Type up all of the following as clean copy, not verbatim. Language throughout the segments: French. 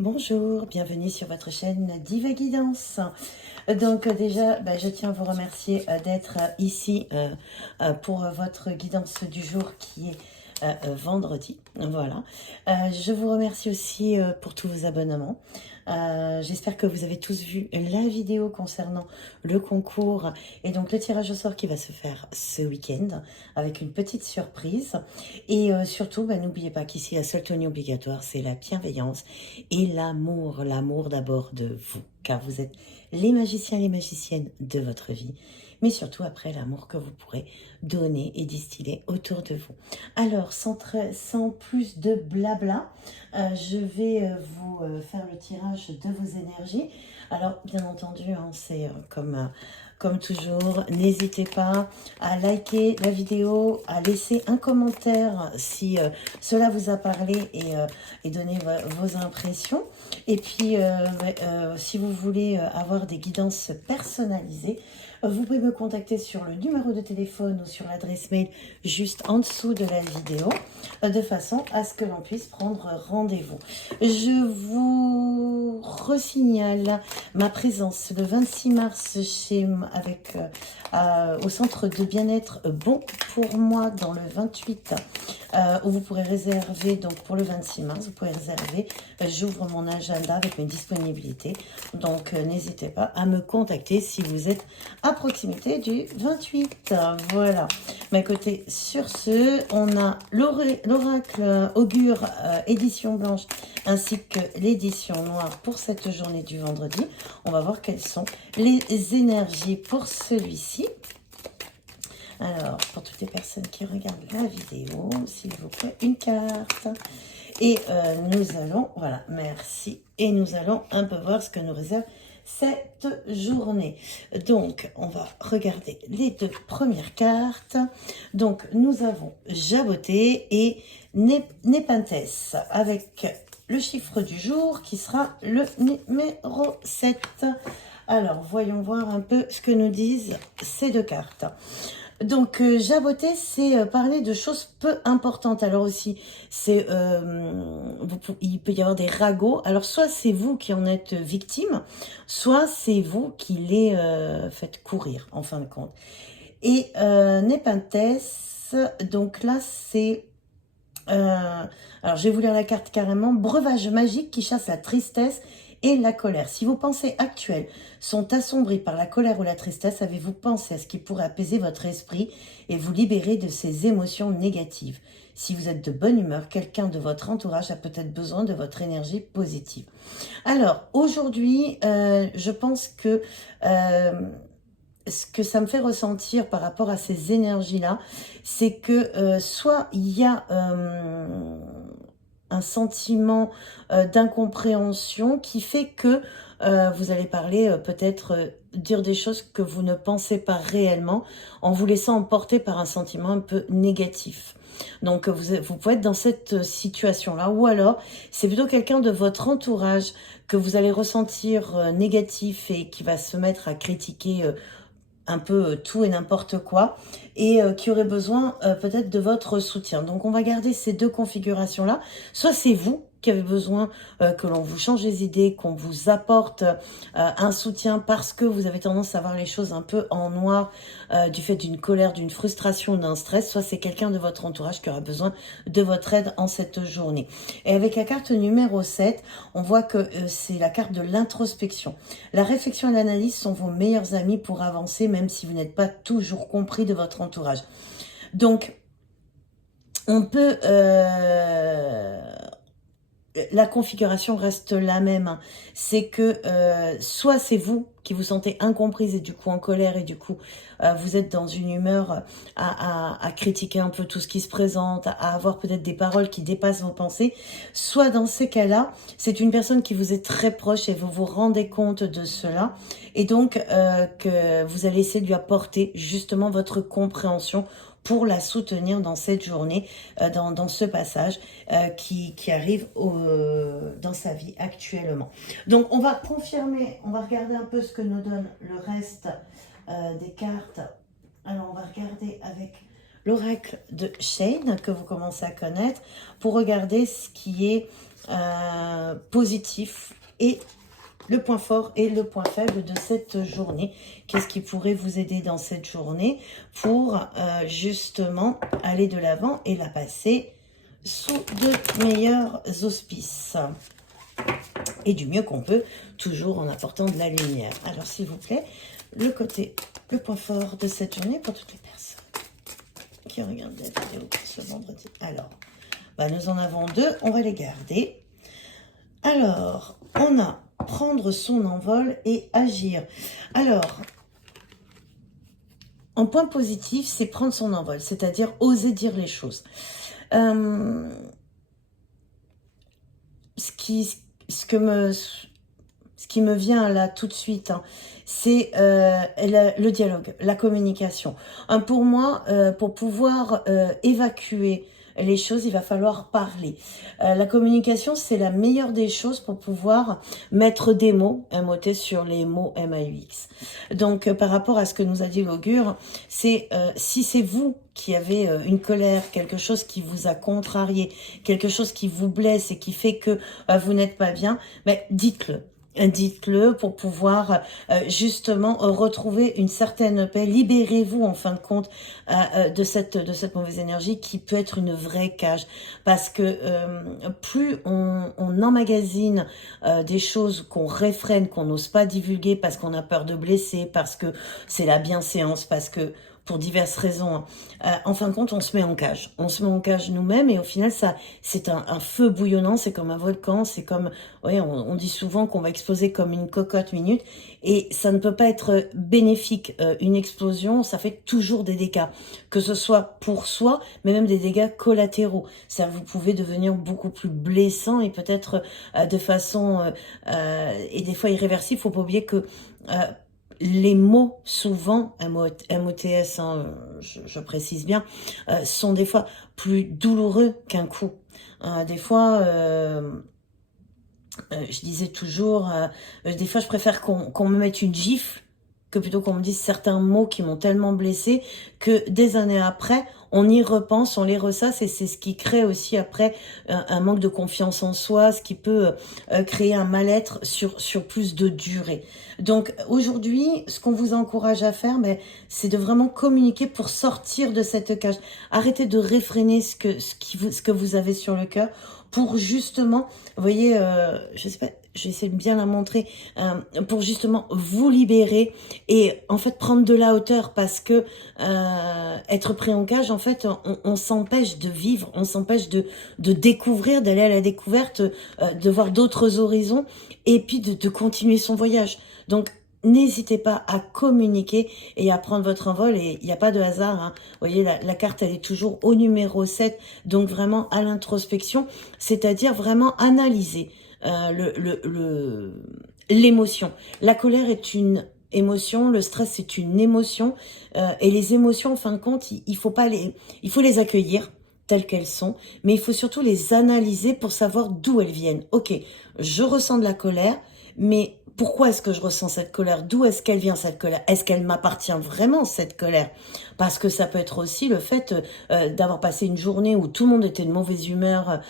Bonjour, bienvenue sur votre chaîne Diva Guidance. Donc déjà, je tiens à vous remercier d'être ici pour votre guidance du jour qui est vendredi. Voilà. Je vous remercie aussi pour tous vos abonnements. J'espère que vous avez tous vu la vidéo concernant le concours et donc le tirage au sort qui va se faire ce week-end avec une petite surprise. Et surtout, n'oubliez pas qu'ici, la seule tenue obligatoire, c'est la bienveillance et l'amour. L'amour d'abord de vous, car vous êtes les magiciens, les magiciennes de votre vie, mais surtout après l'amour que vous pourrez donner et distiller autour de vous. Alors, sans plus de blabla, je vais vous faire le tirage de vos énergies. Alors, bien entendu, c'est comme toujours, n'hésitez pas à liker la vidéo, à laisser un commentaire si cela vous a parlé et donner vos impressions. Et puis, si vous voulez avoir des guidances personnalisées, vous pouvez me contacter sur le numéro de téléphone ou sur l'adresse mail juste en dessous de la vidéo, de façon à ce que l'on puisse prendre rendez-vous. Je vous resignale ma présence le 26 mars au centre de bien-être Bon pour moi dans le 28, où vous pourrez réserver, donc pour le 26 mars, vous pouvez réserver. J'ouvre mon agenda avec mes disponibilités, donc n'hésitez pas à me contacter si vous êtes à proximité du 28. Voilà. Mais écoutez, sur ce, on a l'oracle augure édition blanche ainsi que l'édition noire pour cette journée du vendredi. On va voir quelles sont les énergies pour celui-ci. Alors, pour toutes les personnes qui regardent la vidéo, s'il vous plaît, une carte. Et nous allons, voilà, merci. Et nous allons un peu voir ce que nous réserve cette journée. Donc, on va regarder les deux premières cartes. Donc, nous avons Jaboté et Népenthes avec le chiffre du jour qui sera le numéro 7. Alors, voyons voir un peu ce que nous disent ces deux cartes. Donc, jaboter, c'est parler de choses peu importantes. Alors aussi, il peut y avoir des ragots. Alors, soit c'est vous qui en êtes victime, soit c'est vous qui les faites courir, en fin de compte. Et Népenthes, donc là, c'est... alors, je vais vous lire la carte carrément. Breuvage magique qui chasse la tristesse et la colère. Si vos pensées actuelles sont assombries par la colère ou la tristesse, avez-vous pensé à ce qui pourrait apaiser votre esprit et vous libérer de ces émotions négatives? Si vous êtes de bonne humeur, quelqu'un de votre entourage a peut-être besoin de votre énergie positive. Alors, aujourd'hui, je pense que ce que ça me fait ressentir par rapport à ces énergies-là, c'est que soit il y a un sentiment d'incompréhension qui fait que vous allez parler peut-être dire des choses que vous ne pensez pas réellement en vous laissant emporter par un sentiment un peu négatif. Donc vous pouvez être dans cette situation-là, ou alors c'est plutôt quelqu'un de votre entourage que vous allez ressentir négatif et qui va se mettre à critiquer un peu tout et n'importe quoi, et qui aurait besoin peut-être de votre soutien. Donc on va garder ces deux configurations-là. Soit c'est vous qui avez besoin que l'on vous change les idées, qu'on vous apporte un soutien parce que vous avez tendance à voir les choses un peu en noir du fait d'une colère, d'une frustration, d'un stress. Soit c'est quelqu'un de votre entourage qui aura besoin de votre aide en cette journée. Et avec la carte numéro 7, on voit que c'est la carte de l'introspection. La réflexion et l'analyse sont vos meilleurs amis pour avancer, même si vous n'êtes pas toujours compris de votre entourage. Donc, on peut... la configuration reste la même. C'est que soit c'est vous qui vous sentez incomprise et du coup en colère et du coup vous êtes dans une humeur à critiquer un peu tout ce qui se présente, à avoir peut-être des paroles qui dépassent vos pensées. Soit dans ces cas-là, c'est une personne qui vous est très proche et vous vous rendez compte de cela. Et donc que vous allez essayer de lui apporter justement votre compréhension pour la soutenir dans cette journée, dans ce passage qui arrive dans sa vie actuellement. Donc on va confirmer, on va regarder un peu ce que nous donne le reste des cartes. Alors on va regarder avec l'oracle de Shane que vous commencez à connaître pour regarder ce qui est positifs et le point fort et le point faible de cette journée. Qu'est-ce qui pourrait vous aider dans cette journée pour justement aller de l'avant et la passer sous de meilleurs auspices et du mieux qu'on peut, toujours en apportant de la lumière. Alors s'il vous plaît, le point fort de cette journée pour toutes les personnes qui regardent la vidéo ce vendredi. Alors, nous en avons 2, on va les garder. Alors, on a prendre son envol et agir. Alors, en point positif, c'est prendre son envol, c'est-à-dire oser dire les choses. Ce qui me vient là tout de suite, hein, c'est le dialogue, la communication. Pour moi, pour pouvoir évacuer les choses, il va falloir parler. La communication, c'est la meilleure des choses pour pouvoir mettre des mots, MOT, sur les mots MAUX. Donc, par rapport à ce que nous a dit l'augure, c'est si c'est vous qui avez une colère, quelque chose qui vous a contrarié, quelque chose qui vous blesse et qui fait que vous n'êtes pas bien, mais dites-le. Dites-le pour pouvoir justement retrouver une certaine paix. Libérez-vous en fin de compte de cette mauvaise énergie qui peut être une vraie cage. Parce que plus on emmagasine des choses qu'on réfrène, qu'on n'ose pas divulguer parce qu'on a peur de blesser, parce que c'est la bienséance, parce que pour diverses raisons. En fin de compte, on se met en cage. On se met en cage nous-mêmes et au final, ça, c'est un feu bouillonnant, c'est comme un volcan, c'est comme, oui, on dit souvent qu'on va exploser comme une cocotte minute et ça ne peut pas être bénéfique. Une explosion, ça fait toujours des dégâts, que ce soit pour soi, mais même des dégâts collatéraux. C'est-à-dire, vous pouvez devenir beaucoup plus blessant et peut-être de façon, et des fois irréversible. Faut pas oublier que les mots, souvent, MOTS, hein, je précise bien, sont des fois plus douloureux qu'un coup. Des fois, je disais toujours, des fois je préfère qu'on me mette une gifle que plutôt qu'on me dise certains mots qui m'ont tellement blessée que des années après, on y repense, on les ressasse et c'est ce qui crée aussi après un manque de confiance en soi, ce qui peut créer un mal-être sur plus de durée. Donc aujourd'hui, ce qu'on vous encourage à faire, c'est de vraiment communiquer pour sortir de cette cage. Arrêtez de réfréner ce que vous avez sur le cœur pour justement, vous voyez, je sais pas, je vais essayer de bien la montrer, pour justement vous libérer et en fait prendre de la hauteur parce que être pris en cage, en fait, on s'empêche de vivre, on s'empêche de découvrir, d'aller à la découverte, de voir d'autres horizons et puis de continuer son voyage. Donc, n'hésitez pas à communiquer et à prendre votre envol et il n'y a pas de hasard. Hein. Vous voyez, la carte, elle est toujours au numéro 7, donc vraiment à l'introspection, c'est-à-dire vraiment analyser l'émotion. La colère est une émotion, le stress c'est une émotion et les émotions, en fin de compte, il faut les accueillir telles qu'elles sont, mais il faut surtout les analyser pour savoir d'où elles viennent. Ok, je ressens de la colère, mais pourquoi est-ce que je ressens cette colère? D'où est-ce qu'elle vient cette colère? Est-ce qu'elle m'appartient vraiment cette colère? Parce que ça peut être aussi le fait d'avoir passé une journée où tout le monde était de mauvaise humeur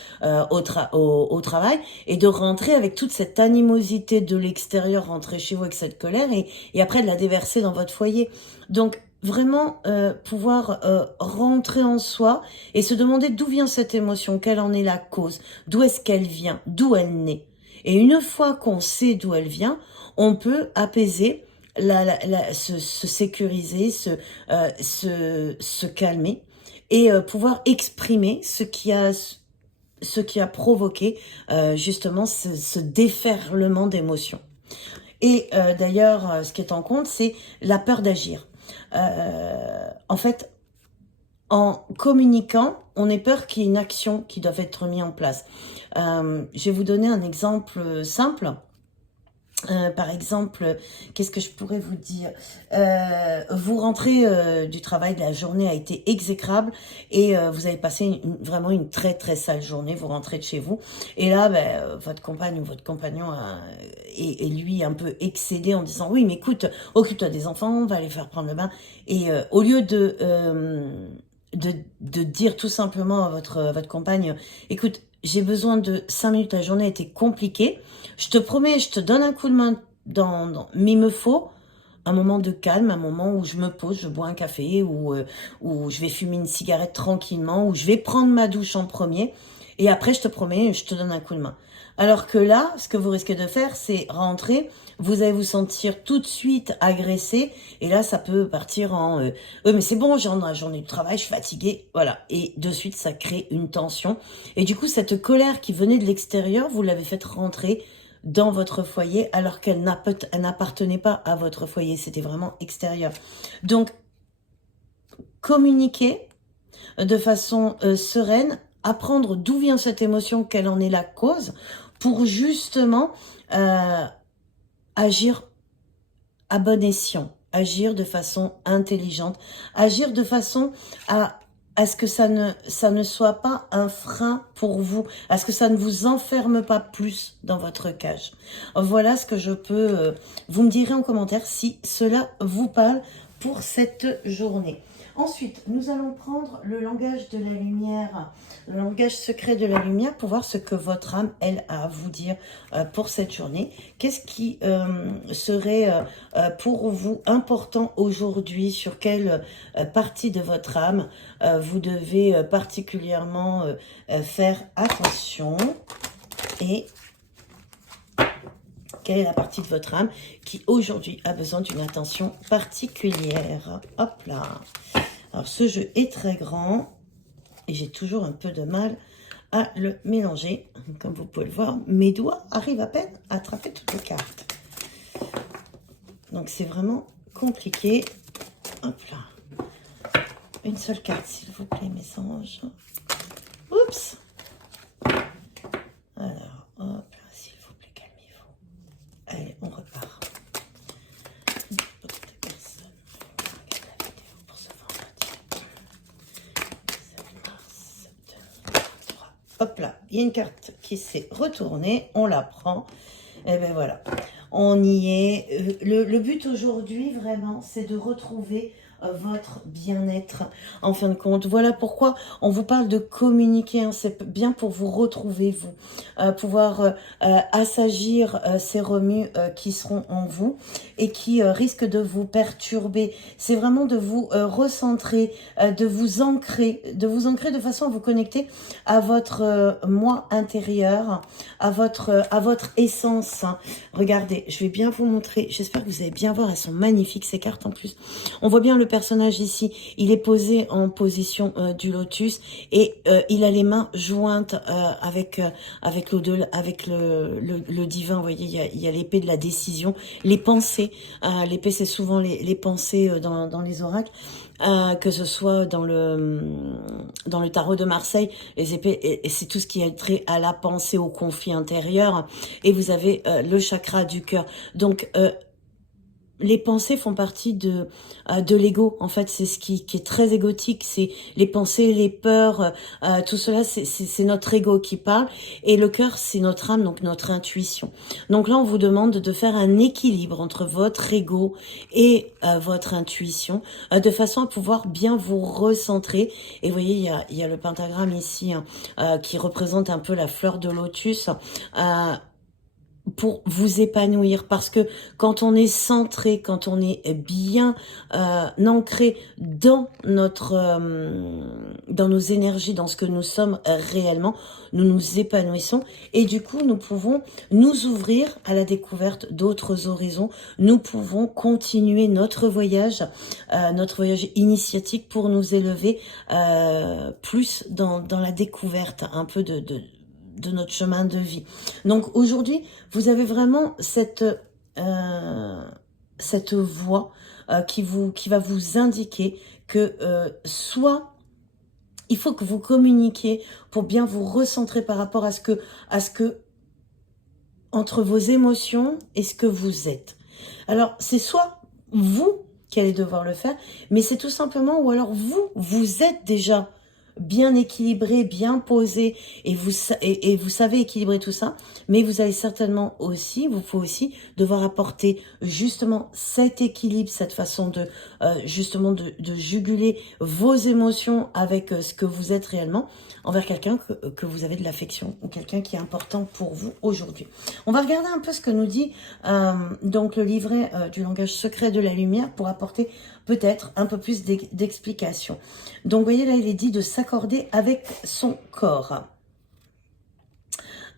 au travail et de rentrer avec toute cette animosité de l'extérieur, rentrer chez vous avec cette colère et après de la déverser dans votre foyer. Donc vraiment pouvoir rentrer en soi et se demander d'où vient cette émotion, quelle en est la cause, d'où est-ce qu'elle vient, d'où elle naît. Et une fois qu'on sait d'où elle vient, on peut apaiser, se sécuriser, se calmer et pouvoir exprimer ce qui a provoqué justement ce déferlement d'émotions. Et d'ailleurs, ce qui est en compte, c'est la peur d'agir. En fait, en communiquant, on est peur qu'il y ait une action qui doit être mise en place. Je vais vous donner un exemple simple. Par exemple, qu'est-ce que je pourrais vous dire? Vous rentrez du travail, la journée a été exécrable et vous avez passé vraiment une très très sale journée. Vous rentrez de chez vous et là, votre compagne ou votre compagnon est lui un peu excédé en disant oui, mais écoute, occupe-toi des enfants, on va aller faire prendre le bain. Et au lieu de dire tout simplement à votre compagne, écoute, j'ai besoin de 5 minutes, la journée a été compliquée. Je te promets, je te donne un coup de main mais il me faut un moment de calme, un moment où je me pose, je bois un café, où je vais fumer une cigarette tranquillement, où je vais prendre ma douche en premier. Et après, je te promets, je te donne un coup de main. Alors que là, ce que vous risquez de faire, c'est rentrer, vous allez vous sentir tout de suite agressé, et là, ça peut partir en mais c'est bon, j'ai la journée de travail, je suis fatiguée, voilà. Et de suite, ça crée une tension. Et du coup, cette colère qui venait de l'extérieur, vous l'avez fait rentrer dans votre foyer, alors qu'elle n'appartenait pas à votre foyer, c'était vraiment extérieur. Donc, communiquer de façon sereine, apprendre d'où vient cette émotion, quelle en est la cause, pour justement agir à bon escient, agir de façon intelligente, agir de façon à ce que ça ne soit pas un frein pour vous, à ce que ça ne vous enferme pas plus dans votre cage. Voilà ce que je peux... vous me direz en commentaire si cela vous parle pour cette journée. Ensuite, nous allons prendre le langage de la lumière, le langage secret de la lumière pour voir ce que votre âme, elle, a à vous dire pour cette journée. Qu'est-ce qui serait pour vous important aujourd'hui? Sur quelle partie de votre âme vous devez particulièrement faire attention? Et quelle est la partie de votre âme qui aujourd'hui a besoin d'une attention particulière? Hop là. Alors ce jeu est très grand et j'ai toujours un peu de mal à le mélanger. Comme vous pouvez le voir, mes doigts arrivent à peine à attraper toutes les cartes. Donc c'est vraiment compliqué. Hop là. Une seule carte s'il vous plaît mes anges. Oups. Alors hop là, s'il vous plaît, calmez-vous. Allez, on repart. Hop là, il y a une carte qui s'est retournée, on la prend, et ben voilà, on y est. Le but aujourd'hui, vraiment, c'est de retrouver votre bien-être, en fin de compte. Voilà pourquoi on vous parle de communiquer, hein. C'est bien pour vous retrouver, vous, pouvoir assagir ces remus qui seront en vous et qui risquent de vous perturber. C'est vraiment de vous recentrer, de vous ancrer de façon à vous connecter à votre moi intérieur, à votre essence. Regardez, je vais bien vous montrer, j'espère que vous allez bien voir, elles sont magnifiques ces cartes en plus. On voit bien le personnage ici, il est posé en position du lotus et il a les mains jointes avec le divin. Vous voyez, il y a l'épée de la décision, les pensées. L'épée, c'est souvent les pensées dans les oracles. Que ce soit dans le tarot de Marseille, les épées, et c'est tout ce qui est trait à la pensée, au conflit intérieur, et vous avez le chakra du cœur. Donc les pensées font partie de l'ego. En fait, c'est ce qui est très égotique. C'est les pensées, les peurs, tout cela, c'est notre ego qui parle. Et le cœur, c'est notre âme, donc notre intuition. Donc là, on vous demande de faire un équilibre entre votre ego et votre intuition, de façon à pouvoir bien vous recentrer. Et vous voyez, il y a le pentagramme ici, hein, qui représente un peu la fleur de lotus, pour vous épanouir, parce que quand on est centré, quand on est bien ancré dans dans nos énergies, dans ce que nous sommes réellement, nous nous épanouissons et du coup nous pouvons nous ouvrir à la découverte d'autres horizons. Nous pouvons continuer notre voyage initiatique pour nous élever plus dans la découverte un peu de notre chemin de vie. Donc aujourd'hui, vous avez vraiment cette voix qui va vous indiquer que soit il faut que vous communiquiez pour bien vous recentrer par rapport à ce que entre vos émotions et ce que vous êtes. Alors c'est soit vous qui allez devoir le faire, mais c'est tout simplement, ou alors vous êtes déjà bien équilibré, bien posé, et vous savez équilibrer tout ça, mais vous allez certainement aussi, vous pouvez aussi devoir apporter justement cet équilibre, cette façon de justement de juguler vos émotions avec ce que vous êtes réellement envers quelqu'un que vous avez de l'affection ou quelqu'un qui est important pour vous aujourd'hui. On va regarder un peu ce que nous dit donc le livret du langage secret de la lumière pour apporter peut-être un peu plus d'explications. Donc, vous voyez, là, il est dit de s'accorder avec son corps.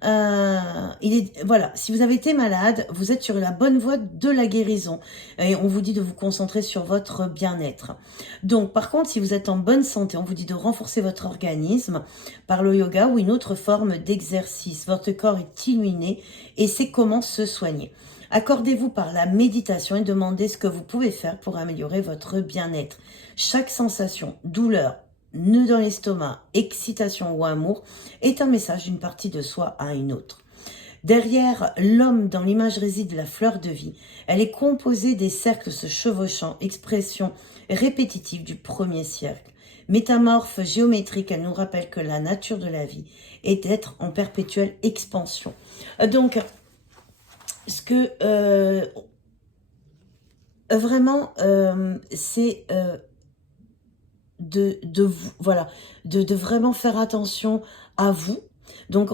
Voilà, si vous avez été malade, vous êtes sur la bonne voie de la guérison. Et on vous dit de vous concentrer sur votre bien-être. Donc, par contre, si vous êtes en bonne santé, on vous dit de renforcer votre organisme par le yoga ou une autre forme d'exercice. Votre corps est illuminé et c'est comment se soigner. Accordez-vous par la méditation et demandez ce que vous pouvez faire pour améliorer votre bien-être. Chaque sensation, douleur, nœud dans l'estomac, excitation ou amour est un message d'une partie de soi à une autre. Derrière l'homme, dans l'image réside la fleur de vie. Elle est composée des cercles se chevauchant, expression répétitive du premier cercle. Métamorphe géométrique, elle nous rappelle que la nature de la vie est d'être en perpétuelle expansion. Donc, ce que vraiment, c'est voilà, de vraiment faire attention à vous. Donc,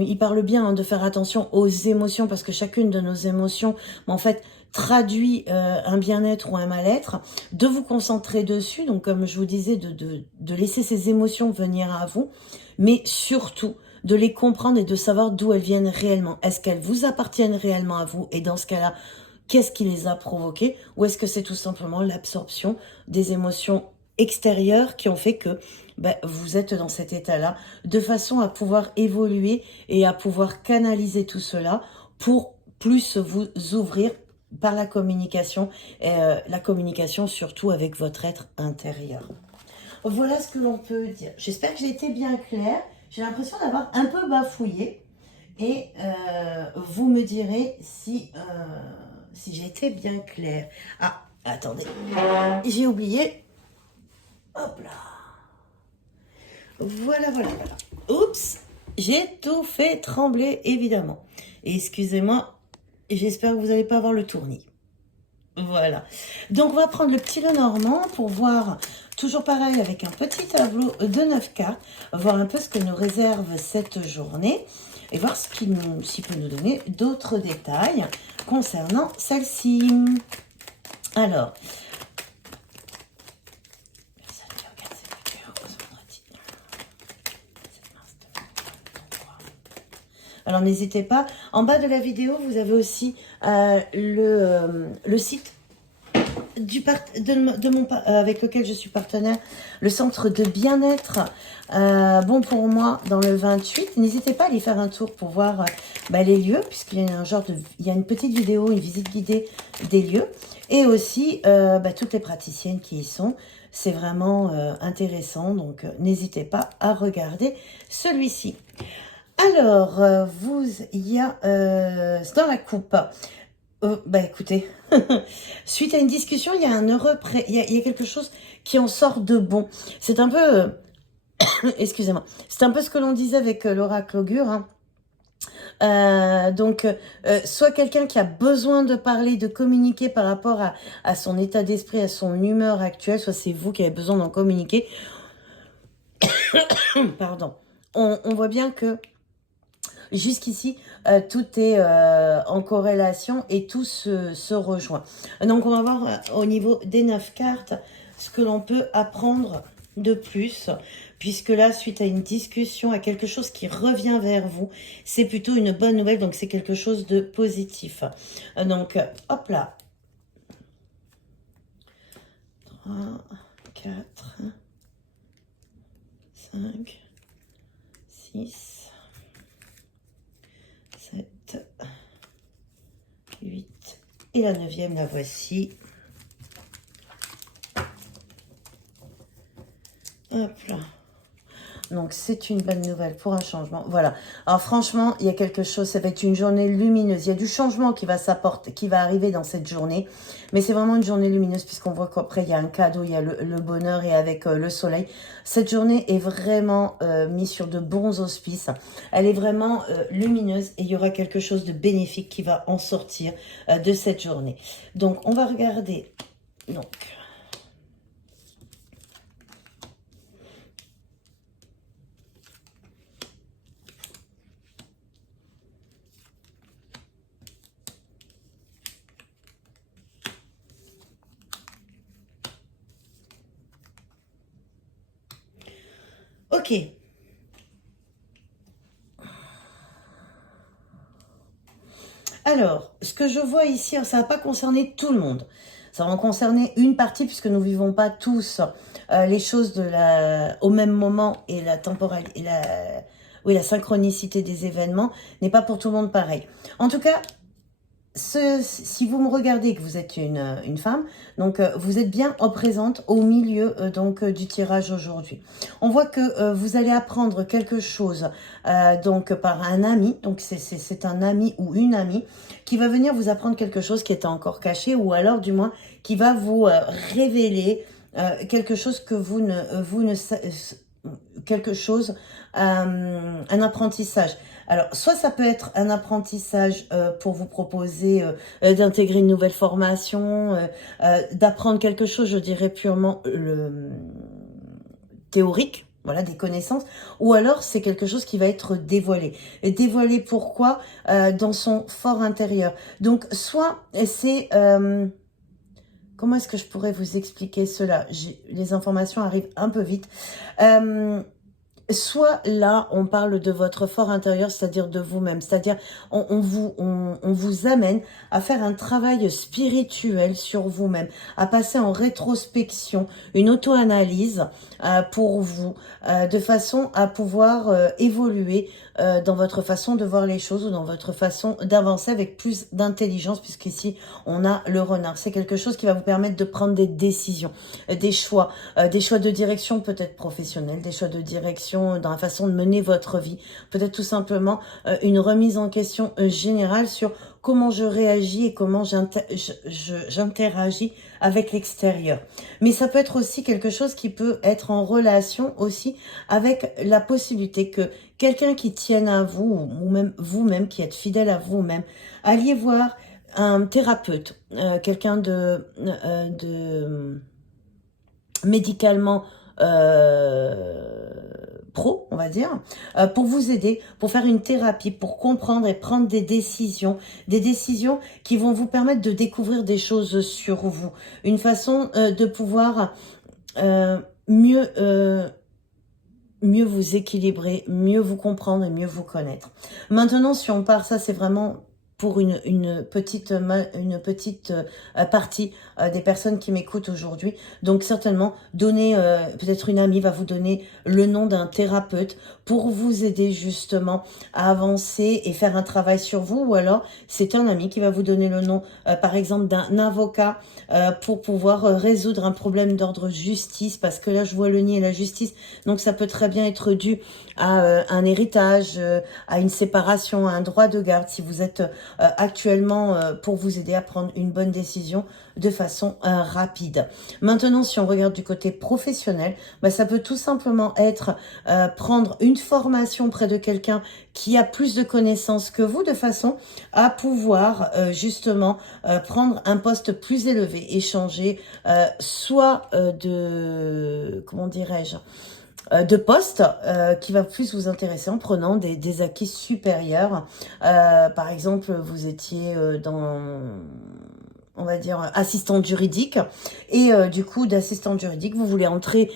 il parle bien de faire attention aux émotions parce que chacune de nos émotions, en fait, traduit un bien-être ou un mal-être. De vous concentrer dessus, donc comme je vous disais, de laisser ces émotions venir à vous, mais surtout de les comprendre et de savoir d'où elles viennent réellement. Est-ce qu'elles vous appartiennent réellement à vous? Et dans ce cas-là, qu'est-ce qui les a provoquées? Ou est-ce que c'est tout simplement l'absorption des émotions extérieures qui ont fait que vous êtes dans cet état-là, de façon à pouvoir évoluer et à pouvoir canaliser tout cela pour plus vous ouvrir par la communication, et la communication surtout avec votre être intérieur. Voilà ce que l'on peut dire. J'espère que j'ai été bien claire. J'ai l'impression d'avoir un peu bafouillé. Et vous me direz si j'ai été bien claire. Ah, attendez. J'ai oublié. Hop là. Voilà, voilà, voilà. Oups, j'ai tout fait trembler, évidemment. Et excusez-moi, j'espère que vous n'allez pas avoir le tournis. Voilà. Donc, on va prendre le petit Lenormand pour voir, toujours pareil, avec un petit tableau de 9 cartes, voir un peu ce que nous réserve cette journée et voir s'il peut nous donner d'autres détails concernant celle-ci. Alors, alors n'hésitez pas, en bas de la vidéo, vous avez aussi le site avec lequel je suis partenaire, le centre de bien-être bon pour moi dans le 28. N'hésitez pas à aller faire un tour pour voir les lieux, puisqu'il y a il y a une petite vidéo, une visite guidée des lieux, et aussi toutes les praticiennes qui y sont. C'est vraiment intéressant, donc n'hésitez pas à regarder celui-ci. Alors, il y a dans la coupe. Écoutez, suite à une discussion, il y a un heureux il y a quelque chose qui en sort de bon. C'est un peu, excusez-moi, c'est un peu ce que l'on disait avec l'oracle augure. Hein. Soit quelqu'un qui a besoin de parler, de communiquer par rapport à son état d'esprit, à son humeur actuelle, soit c'est vous qui avez besoin d'en communiquer. Pardon. On voit bien que jusqu'ici, tout est en corrélation et tout se rejoint. Donc, on va voir au niveau des 9 cartes ce que l'on peut apprendre de plus. Puisque là, suite à une discussion, à quelque chose qui revient vers vous, c'est plutôt une bonne nouvelle. Donc, c'est quelque chose de positif. Donc, hop là. 3, 4, 5, 6... 7, 8, et la 9e, la voici. Hop là. Donc, c'est une bonne nouvelle pour un changement. Voilà. Alors, franchement, il y a quelque chose. Ça va être une journée lumineuse. Il y a du changement qui va s'apporter, qui va arriver dans cette journée. Mais c'est vraiment une journée lumineuse puisqu'on voit qu'après, il y a un cadeau, il y a le bonheur et avec le soleil. Cette journée est vraiment mise sur de bons auspices. Elle est vraiment lumineuse et il y aura quelque chose de bénéfique qui va en sortir de cette journée. Donc, on va regarder. Donc... Ok. Alors, ce que je vois ici, ça ne va pas concerner tout le monde. Ça va en concerner une partie puisque nous ne vivons pas tous les choses au même moment et la temporalité, la synchronicité des événements n'est pas pour tout le monde pareil. En tout cas, si vous me regardez que vous êtes une femme, donc vous êtes bien en présente au milieu du tirage aujourd'hui. On voit que vous allez apprendre quelque chose donc par un ami, donc c'est un ami ou une amie qui va venir vous apprendre quelque chose qui était encore caché ou alors du moins qui va vous révéler quelque chose que vous ne quelque chose, un apprentissage. Alors, soit ça peut être un apprentissage pour vous proposer d'intégrer une nouvelle formation, d'apprendre quelque chose, je dirais purement théorique, voilà, des connaissances, ou alors c'est quelque chose qui va être dévoilé. Et dévoilé pourquoi dans son fort intérieur. Donc, soit c'est... comment est-ce que je pourrais vous expliquer cela? Les informations arrivent un peu vite. Soit là, on parle de votre fort intérieur, c'est-à-dire de vous-même. C'est-à-dire, on vous amène à faire un travail spirituel sur vous-même, à passer en rétrospection, une auto-analyse pour vous, de façon à pouvoir évoluer dans votre façon de voir les choses ou dans votre façon d'avancer avec plus d'intelligence, puisqu'ici, on a le renard. C'est quelque chose qui va vous permettre de prendre des décisions, des choix de direction peut-être professionnelle, des choix de direction dans la façon de mener votre vie, peut-être tout simplement une remise en question générale sur comment je réagis et comment j'interagis avec l'extérieur. Mais ça peut être aussi quelque chose qui peut être en relation aussi avec la possibilité que quelqu'un qui tienne à vous, ou même vous-même, qui êtes fidèle à vous-même, alliez voir un thérapeute, quelqu'un de médicalement pro, on va dire, pour vous aider, pour faire une thérapie, pour comprendre et prendre des décisions qui vont vous permettre de découvrir des choses sur vous, une façon de pouvoir mieux vous équilibrer, mieux vous comprendre et mieux vous connaître. Maintenant, si on part, ça c'est vraiment pour une petite partie des personnes qui m'écoutent aujourd'hui. Donc certainement, peut-être une amie va vous donner le nom d'un thérapeute pour vous aider justement à avancer et faire un travail sur vous. Ou alors, c'est un ami qui va vous donner le nom, par exemple, d'un avocat pour pouvoir résoudre un problème d'ordre justice. Parce que là, je vois le nid et la justice. Donc ça peut très bien être dû à un héritage, à une séparation, à un droit de garde. Si vous êtes actuellement pour vous aider à prendre une bonne décision de façon rapide. Maintenant, si on regarde du côté professionnel, ça peut tout simplement être prendre une formation près de quelqu'un qui a plus de connaissances que vous, de façon à pouvoir justement prendre un poste plus élevé et changer soit comment dirais-je, de poste qui va plus vous intéresser en prenant des acquis supérieurs. Par exemple, vous étiez on va dire, assistante juridique. Et du coup, d'assistante juridique, vous voulez entrer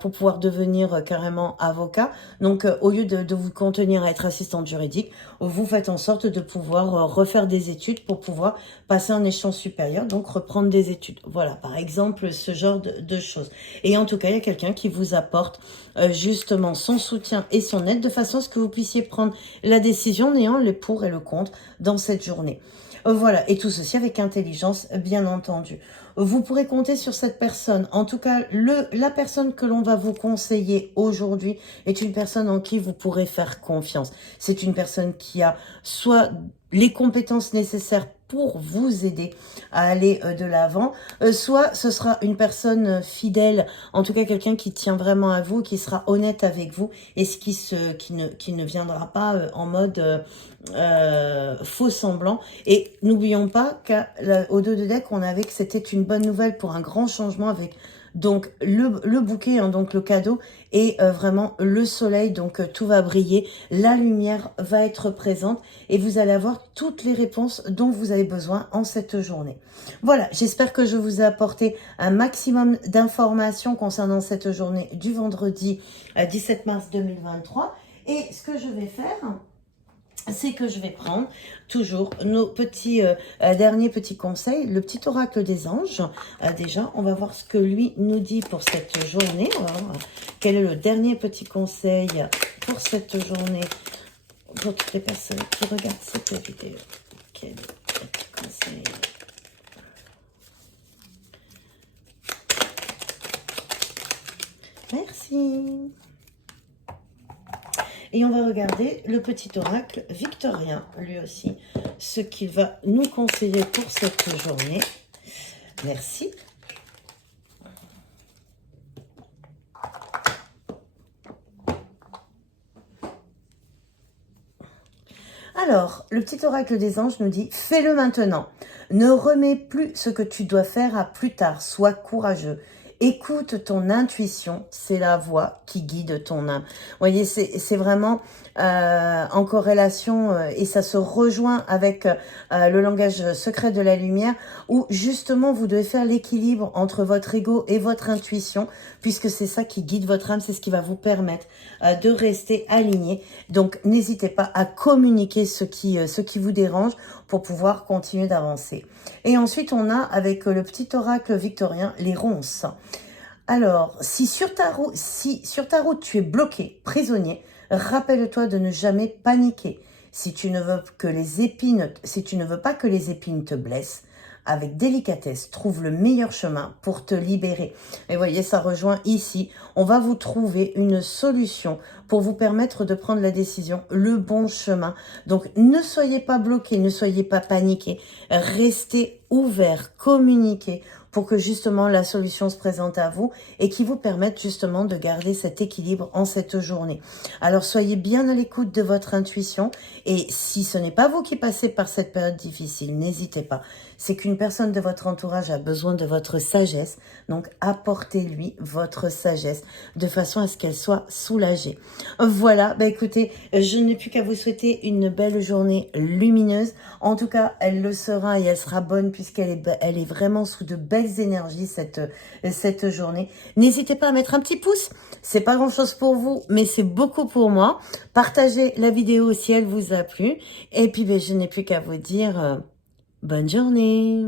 pour pouvoir devenir carrément avocat. Donc, au lieu de vous contenir à être assistante juridique, vous faites en sorte de pouvoir refaire des études pour pouvoir passer un échelon supérieur, donc reprendre des études. Voilà, par exemple, ce genre de choses. Et en tout cas, il y a quelqu'un qui vous apporte justement son soutien et son aide de façon à ce que vous puissiez prendre la décision en ayant le pour et le contre dans cette journée. Voilà, et tout ceci avec intelligence confiance, bien entendu. Vous pourrez compter sur cette personne. En tout cas, la personne que l'on va vous conseiller aujourd'hui est une personne en qui vous pourrez faire confiance. C'est une personne qui a soit les compétences nécessaires pour vous aider à aller de l'avant, soit ce sera une personne fidèle, en tout cas quelqu'un qui tient vraiment à vous, qui sera honnête avec vous et qui ne viendra pas en mode faux semblant. Et n'oublions pas qu'au dos de deck, on avait que c'était une bonne nouvelle pour un grand changement avec donc le bouquet, hein, donc le cadeau, et vraiment le soleil, donc tout va briller, la lumière va être présente et vous allez avoir toutes les réponses dont vous avez besoin en cette journée. Voilà, j'espère que je vous ai apporté un maximum d'informations concernant cette journée du vendredi 17 mars 2023. Et ce que je vais faire, c'est que je vais prendre toujours nos petits derniers petits conseils, le petit oracle des anges. Déjà, on va voir ce que lui nous dit pour cette journée. Alors, quel est le dernier petit conseil pour cette journée pour toutes les personnes qui regardent cette vidéo? Quel petit conseil? Merci. Et on va regarder le petit oracle victorien, lui aussi, ce qu'il va nous conseiller pour cette journée. Merci. Alors, le petit oracle des anges nous dit « Fais-le maintenant. Ne remets plus ce que tu dois faire à plus tard. Sois courageux. Écoute ton intuition, c'est la voix qui guide ton âme. » Vous voyez, c'est vraiment en corrélation et ça se rejoint avec le langage secret de la lumière où justement vous devez faire l'équilibre entre votre ego et votre intuition puisque c'est ça qui guide votre âme, c'est ce qui va vous permettre de rester aligné. Donc n'hésitez pas à communiquer ce qui vous dérange pour pouvoir continuer d'avancer. Et ensuite on a avec le petit oracle victorien les ronces. Alors, si sur ta route tu es bloqué, prisonnier, rappelle-toi de ne jamais paniquer. Si tu ne veux pas que les épines te blessent, avec délicatesse, trouve le meilleur chemin pour te libérer. Et vous voyez, ça rejoint ici. On va vous trouver une solution pour vous permettre de prendre la décision, le bon chemin. Donc, ne soyez pas bloqués, ne soyez pas paniqués. Restez ouverts, communiquez pour que justement la solution se présente à vous et qui vous permette justement de garder cet équilibre en cette journée. Alors soyez bien à l'écoute de votre intuition et si ce n'est pas vous qui passez par cette période difficile, n'hésitez pas. C'est qu'une personne de votre entourage a besoin de votre sagesse, donc apportez-lui votre sagesse de façon à ce qu'elle soit soulagée. Voilà, bah écoutez, je n'ai plus qu'à vous souhaiter une belle journée lumineuse. En tout cas, elle le sera et elle sera bonne puisqu'elle est vraiment sous de belles énergies cette journée. N'hésitez pas à mettre un petit pouce. C'est pas grand chose pour vous, mais c'est beaucoup pour moi. Partagez la vidéo si elle vous a plu. Et puis, ben, je n'ai plus qu'à vous dire bonne journée.